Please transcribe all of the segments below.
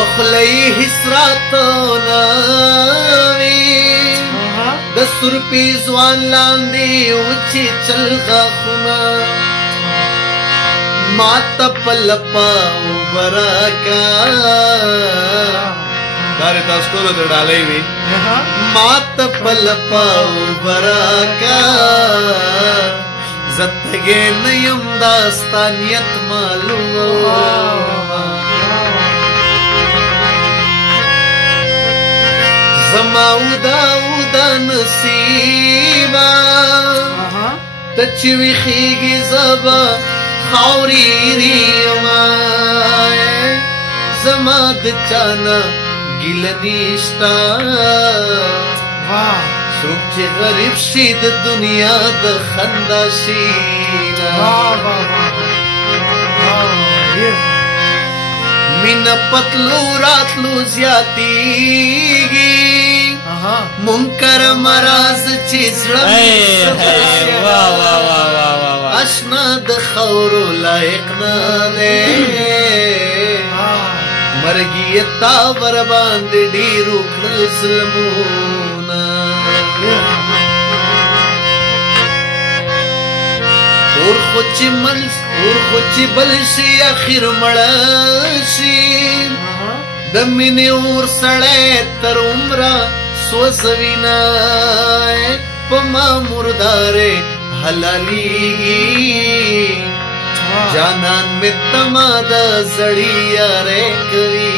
پخلی حسراتو ناوی د سرپی ځوان لاندې وچې چلغه خونه ماته په لپه وبراکا دارې تاسو ټولو ته ډالۍ وي ماته په لپه وبراکا زه تږی نه یم دا ستا نیت معلومه زما اودا نصیبا ته چې ویښیږي زبا خاورې یما زما د چانه ګیله نشته څوک چې غریب شي د دنیا د خندا شي مینا پتلو راتلو زیاتیږي منکر مراز چې زړه اشنا د خاورو لایق نه دی مرګي تا ور باندې ډېرو کړل ظلمونه اور خو چې بل شي اخر مړه شي د مینې اور سړی تر عمره سوځوینه په ما مردارې حلالېږي جانان مې تما د زړې یارې کوي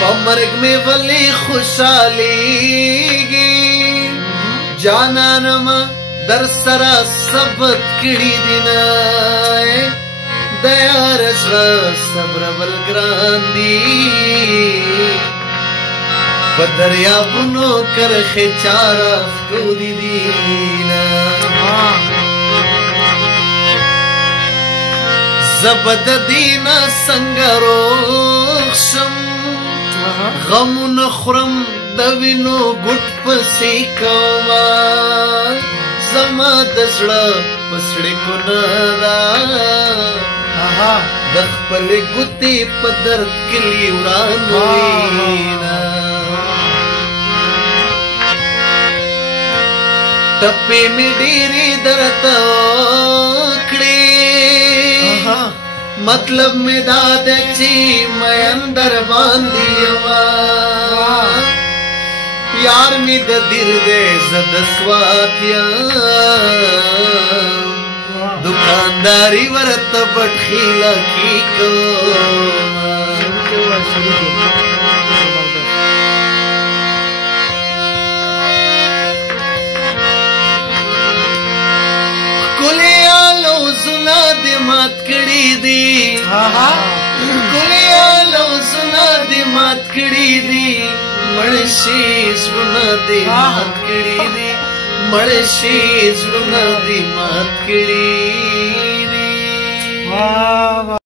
په مرګ مې ولې خوشحالېږي جانانما در سره ثبت کړي دي نه د یار زړه صبرول ګران دي په دریابونو کرښې چاره ښکلي دي نه زه به د دې نه څنګه روغ شم غمونه خورم د وینو ګوټ پسې کومه زما د زړه په سړکونه ده د خپلې ګوتې په درد کلي ورانو وینه ټپې مې ډېرې درته وکړې مطلب مې دا ده چې مین در باندې یما یار مې د دیر دی زه د سوات یم دکانداري ورته بټخیله کې کومه لوزونه دې مات کړي دي ګلیا لوزونه دې مات کړي دي مړ شي زړونه دې مات کړي دي مړ شي زړونه دې مات کړي دي